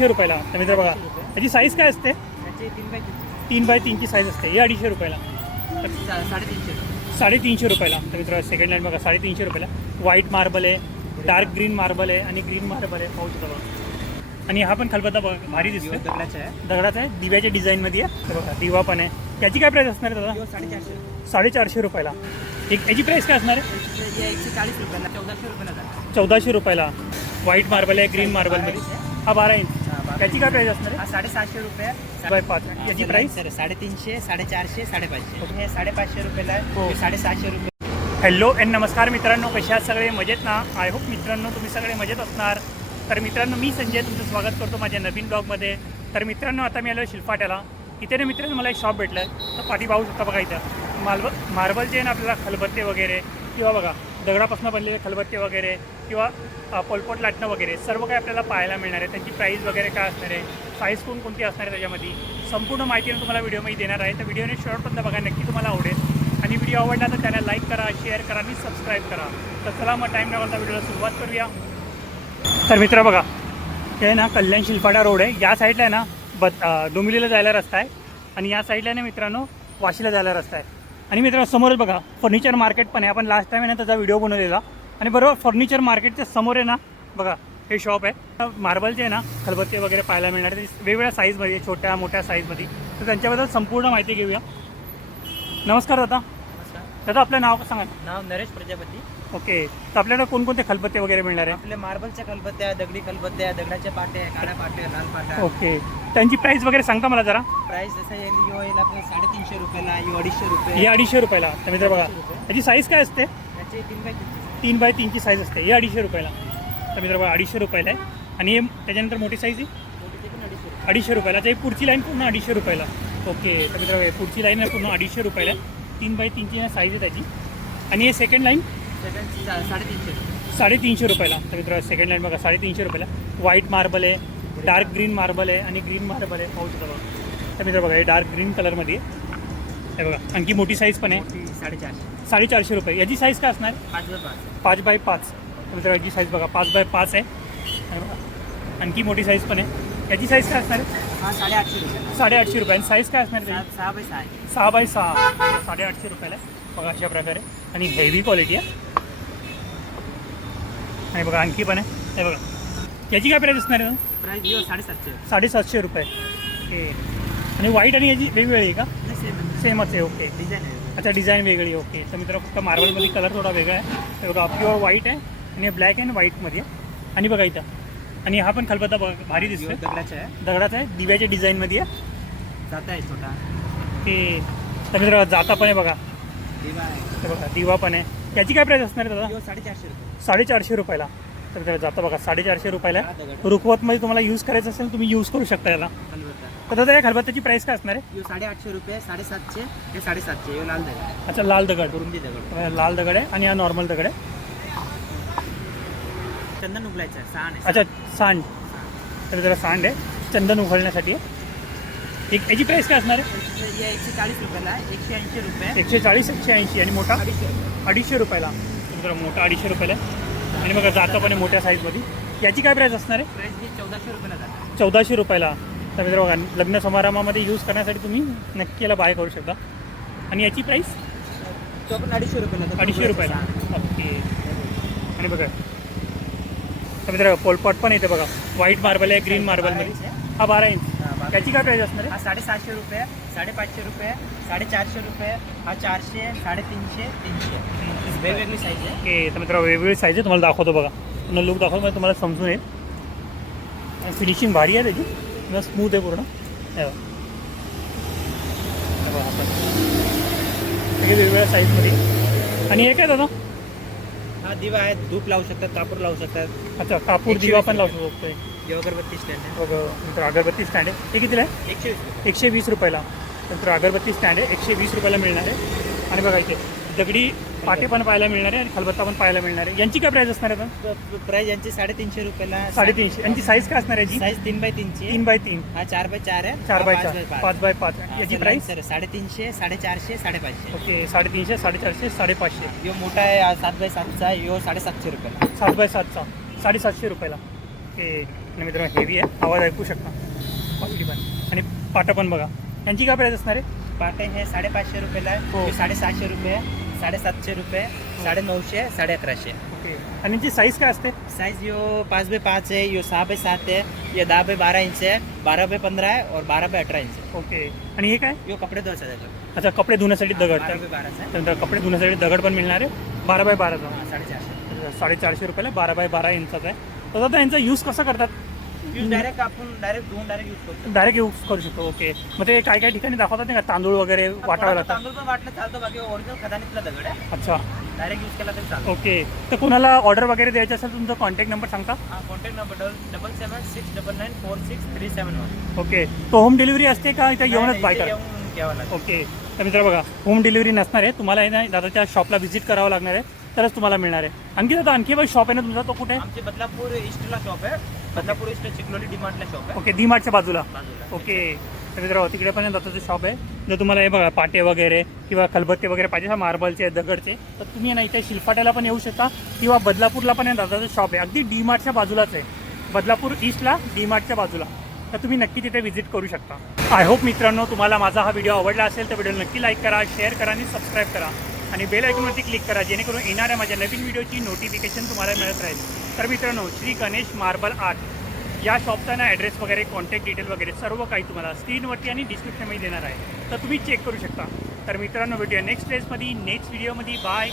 अडीचशे रुपयाला. तर मित्र बघा याची साईज काय असते? त्याचे तीन बाय तीन. तीन बाय तीनची साईज असते. हे अडीचशे रुपयाला. साडेतीनशे साडेतीनशे रुपयाला. तर मित्र सेकंड हँड बघा साडेतीनशे रुपयाला. व्हाईट मार्बल आहे डार्क ग्रीन मार्बल आहे आणि ग्रीन मार्बल आहे. पाहू शकता बघा. आणि हा पण खलबत्ता बघा भारी दिवस दगडाचे आहे. दगडाचा आहे. दिव्याच्या डिझाईनमध्ये आहे. तर बघा दिवा पण आहे. त्याची काय प्राईस असणार आहे दादा? साडेचारशे. साडेचारशे रुपयाला. एक याची प्राईस काय असणार आहे? एकशे चाळीस रुपयाला. चौदाशे रुपयाला चौदाशे रुपयाला. व्हाईट मार्बल आहे ग्रीन मार्बलमध्ये हा बारा इंच. त्याची काय प्राईस असणार हा साडेसहाशे रुपये. बाय पाच याची प्राईस सर साडेतीनशे साडेचारशे साडेपाचशे. हे साडेपाचशे रुपयाला आहे. हो. हे साडेसहाशे रुपये. हॅलो अँड नमस्कार मित्रांनो कशा आहात सगळे? मजेत ना? आय होप मित्रांनो तुम्ही सगळे मजेत असणार. तर मित्रांनो मी संजय तुमचं स्वागत करतो माझ्या नवीन ब्लॉगमध्ये तर मित्रांनो आता मी आलो शिल्पाट्याला इथे ना मित्रांनो मला एक शॉप भेटलं तर पाठी पाहू शकता बघा इथं. मार्बल मार्बलचे आहे ना आपल्याला खलबत्ते वगैरे. किंवा बघा दगडापासून बनलेले खलबत्ते वगैरे किंवा पलपोट पोलपोट लाटणं वगैरे सर्व काही आपल्याला पाहायला मिळणार आहे. त्यांची प्राईस वगैरे काय असणार आहे? साईज कोणकोणती असणार आहे त्याच्यामध्ये? संपूर्ण माहिती मी तुम्हाला व्हिडिओमध्ये देणार आहे. तर व्हिडिओने शेवटपर्यंत बघा नक्की तुम्हाला आवडेल. आणि व्हिडिओ आवडला तर त्याला लाईक करा शेअर करा आणि सबस्क्राईब करा. तर चला मग टाईम लागला व्हिडिओला सुरुवात करूया. तर मित्र बघा हे आहे ना कल्याण शिल्पाडा रोड आहे. या साईडला आहे ना ब अं, डोंबिवलीला जायला रस्ता आहे. आणि या साईडला ना मित्रांनो वाशीला जायला रस्ता आहे. आणि मित्रांनो समोरच बघा फर्निचर मार्केट पण आहे. आपण लास्ट टाईम आहे ना त्याचा व्हिडिओ बनवलेला. आणि बरोबर फर्निचर मार्केटच्या समोर आहे ना बघा हे शॉप आहे. मार्बलचे आहे ना खलबत्ते वगैरे पाहायला मिळणार ते वेगवेगळ्या साईजमध्ये छोट्या मोठ्या साईजमध्ये तर त्यांच्याबद्दल संपूर्ण माहिती घेऊया. नमस्कार दादा. नमस्कार. दादा आपलं नाव सांगा. नाव नरेश प्रजापती. ओके. तर आपल्याला कोणकोणते खलबत्ते वगैरे मिळणार आहे? आपले मार्बलच्या कलबत्त्या दगडी कलबत्त्या दगडाच्या पाट्या काळ्या पाट्या लाल पाट्या ओके. त्यांची प्राईस वगैरे सांगता मला जरा. प्राइस जसं येईल यो येईल आपलं साडेतीनशे रुपयाला यो अडीचशे हे रुपये अडीचशे रुपयाला. तर मित्र बघा अडीचशे रुपये. याची साईज काय असते? त्याचे तीन बाय तीन तीन बाय तीनची साईज असते. हे अडीचशे रुपयाला. तर मित्र बघा अडीचशे रुपयाला आहे. आणि हे त्याच्यानंतर मोठी साईज ही मोठीचे पण अडीचशे रुपये. अडीचशे रुपयाला. तर ही पुढची लाईन पूर्ण अडीचशे रुपयाला. ओके. तर मित्र बघा, पुढची लाईन आहे पूर्ण अडीचशे रुपयाला आहे. तीन बाय तीनची साईज आहे त्याची. आणि हे सेकंड लाईन साडेतीनशे रुपये साडेतीनशे रुपयाला. तर मित्र सेकंड लाईन बघा साडेतीनशे रुपयाला. व्हाईट मार्बल आहे डार्क ग्रीन मार्बल आहे आणि ग्रीन मार्बल आहे. पाहू शकता बघा. तर मित्र बघा हे डार्क ग्रीन कलरमध्ये हे बघा आणखी मोठी साईज पण आहे. साडेचारशे. साडेचारशे रुपये. याची साईज काय असणार? पाच बाय पाच. पाच बाय पाच. तर मित्र याची साईज बघा पाच बाय पाच आहे. आणखी मोठी साईज पण आहे. याची साईज काय असणार? आहे साडेआठशे रुपये. साडेआठशे रुपये. आणि साईज काय असणार सहा बाय सहा. सहा बाय सहा. साडेआठशे रुपयाला आहे. बघा अशा प्रकारे. आणि हेवी क्वालिटी आहे. आणि बघा आणखी पण आहे. हे बघा. याची काय प्राईस असणार आहे साडेसातशे. साडेसातशे रुपये. ओके. आणि व्हाईट आणि याची वेगवेगळी आहे का? सेम सेमच आहे. ओके. डिझाईन आहे. अच्छा डिझाईन वेगळी ओके. तर मित्र फक्त मार्बलमध्ये कलर थोडा वेगळा आहे. हे बघा प्युअर व्हाईट आहे आणि ब्लॅक अँड व्हाईटमध्ये आणि बघा इथं. आणि हा पण खलबत्ता बघा भारी यो दिसतोय. दगडाचे आहे. दगडाचा आहे. दिव्याच्या डिझाईनमध्ये आहे. जाता आहे छोटा. की तर मित्र जाता पण आहे बघा. बघा दिवा पण आहे. याची काय प्राईस असणार आहे दादा? साडेचारशे रुपये. साडेचारशे रुपयाला. तर मित्र जाता बघा साडेचारशे रुपयाला रुखवतमध्ये तुम्हाला यूज करायचं असेल तुम्ही यूज करू शकता याला. तर दादा या खलबत्त्याची प्राईस काय असणार आहे? साडेआठशे रुपये साडेसातशे हे साडेसातशे लाल दगड. अच्छा लाल दगड. रुंदी दगड. लाल दगड आहे आणि हा नॉर्मल दगड आहे. चंदन उगलायचं आहे अच्छा सांड. तर त्याला सांड आहे. चंदन उघडण्यासाठी आहे. एक याची प्राईस काय असणार आहे? एकशे चाळीस रुपयाला आहे, एकशे ऐंशी रुपये. एकशे चाळीस एकशे ऐंशी. आणि मोठा? अडीचशे रुपये. अडीचशे रुपयाला. मित्र मोठा अडीचशे रुपयाला आहे. आणि बघा जातं पण आहे मोठ्या साईजमध्ये याची काय प्राईस असणार आहे? प्राइस ही चौदाशे रुपयाला चौदाशे रुपयाला. तर मित्र बघा लग्न समारंभामध्ये यूज करण्यासाठी तुम्ही नक्की याला बाय करू शकता. आणि याची प्राईस तो पण अडीचशे रुपयाला जातो. अडीचशे रुपयाला. ओके. आणि बघा. तर मित्र पोलपॉट पण येते बघा. व्हाईट मार्बल आहे ग्रीन मार्बलमध्ये हा बारा इंच. हा, बारा. याची काय प्राईस असणार आहे? हा साडेसहाशे रुपये साडेपाचशे रुपये साडेचारशे रुपये हा चारशे साडेतीनशे तीनशे. वेगवेगळी साईज आहे. ओके तर मित्र वेगवेगळी साईज आहे तुम्हाला दाखवतो बघा. पुन्हा लुक दाखवतो म्हणजे तुम्हाला समजून येईल. फिनिशिंग भारी आहे त्याची. पुन्हा स्मूथ आहे पूर्ण. वेगवेगळ्या साईजमध्ये आणि हे काय दादा? हा दिवा आहे धूप लावू शकतात कापूर लावू शकतात. अच्छा कापूर दिवा पण लावू शकतो अगरबत्ती स्टँड आहे. मित्र अगरबत्ती स्टँड आहे. हे कितीला आहे? एकशे वीस एकशे वीस रुपयाला. नंतर अगरबत्ती स्टँड आहे. एकशे वीस रुपयाला मिळणार आहे. आणि बघा इथे दगडी पाटे पण पाहायला मिळणार आहे आणि खलबत्ता पण पाहायला मिळणार आहे. यांची काय प्राईस असणार आहे आता? प्राइस यांची साडेतीनशे रुपयाला साडेतीनशे. यांची साईज काय असणार आहे साईज तीन बाय तीनची. तीन बाय तीन. हा चार बाय चार आहे. चार बाय चार. पाच. बाय पाच याची प्राईस सर साडेतीनशे साडेचारशे साडेपाचशे. ओके साडेतीनशे साडेचारशे साडेपाचशे. यो मोठा आहे सात बाय सातचा आहे, यो साडेसातशे रुपयाला. सात बाय सातचा. साडेसातशे रुपयाला. ओके. आणि मित्रांनो हेवी आहे. आवाज ऐकू शकता. क्वालिटी पण. आणि पाटा पण बघा. यांची काय प्राईस असणार आहे? पाटे हे साडेपाचशे रुपयाला हो. आहे. हे. साडेसहाशे रुपये साडेसातशे रुपये साडे नऊशे साडे अकराशे ओके. आणि यांची साईज काय असते? साइज यो पाँच बाय पाँच है यो सहा बाय सात है ये दहा बाय बारह इंच है बारह बाय पंद्रह है और बारह बाय अठारह इंच है ओके. आणि हे काय? यो कपडे धुवायचा त्याच्यावर अच्छा कपडे धुण्यासाठी दगड. बाय बाराचा आहे. त्यानंतर कपडे धुण्यासाठी दगड पण मिळणार आहे. बारा बाय बाराचा हा, साडेचारशे. साडेचारशे रुपयाला बारा बाय बारा इंचाचा आहे. तर आता यांचा यूज कसा करतात? यूज डायरेक्ट आपण डायरेक्ट धुवून डायरेक्ट यूज करतो डायरेक्ट यूज करू शकतो ओके मग ते काय काय ठिकाणी दाखवतात नाही का तांदूळ वगैरे वाटावं थोडा लागतात तांदूळ पण वाटलं चालतं बाकी ओरिजिनल खदानीतला दगड आहे. अच्छा. डायरेक्ट यूज केला तरी चालतो. ओके तर कोणाला ऑर्डर वगैरे द्यायची असेल तुमचा कॉन्टॅक्ट नंबर सांगता? हा contact number double seven six double nine four six three seven one okay तो होम डिलिव्हरी असते का? इथे येऊनच बाय करा. येऊन घ्यावं ओके तर मित्र बघा होम डिलिव्हरी नसणार आहे. तुम्हाला आहे ना दादाच्या शॉपला व्हिजिट करावं लागणार आहे. तरच तुम्हाला मिळणार आहे. आणखी दादा आणखी बाई शॉप आहे ना तुमचा? तो कुठे? आमचे बदलापूर ईस्टला शॉप आहे. बदलापूर शॉप आहे. ओके डी मार्टच्या बाजूला. बाजूला. ओके. तर तिकडे पण दादाचं शॉप आहे. जर तुम्हाला हे बघा पाटे वगैरे किंवा खलबत्ते वगैरे पाहिजे मार्बलचे दगडचे तर तुम्ही ना इथे शिल्फाट्याला पण येऊ शकता किंवा बदलापूरला पण दादाचं शॉप आहे. अगदी डी मार्टच्या बाजूलाच आहे. बदलापूर ईस्टला डी मार्टच्या बाजूला. तर तुम्ही नक्की तिथे व्हिजिट करू शकता. आय होप मित्रांनो तुम्हाला माझा हा व्हिडिओ आवडला असेल तर व्हिडिओ नक्की लाईक करा शेअर करा आणि सबस्क्राईब करा. आणि बेल आयकॉनवरती क्लिक करा जेणेकरून येणाऱ्या माझ्या नवीन व्हिडिओची नोटिफिकेशन तुम्हाला मिळत राहील. तर मित्रांनो श्री गणेश मार्बल आर्ट या शॉपचा ना ॲड्रेस वगैरे कॉन्टॅक्ट डिटेल वगैरे सर्व काही तुम्हाला स्क्रीनवरती आणि डिस्क्रिप्शनमध्ये देणार आहे. तर तुम्ही चेक करू शकता. तर मित्रांनो भेटूया नेक्स्ट डेजमध्ये नेक्स्ट व्हिडिओमध्ये बाय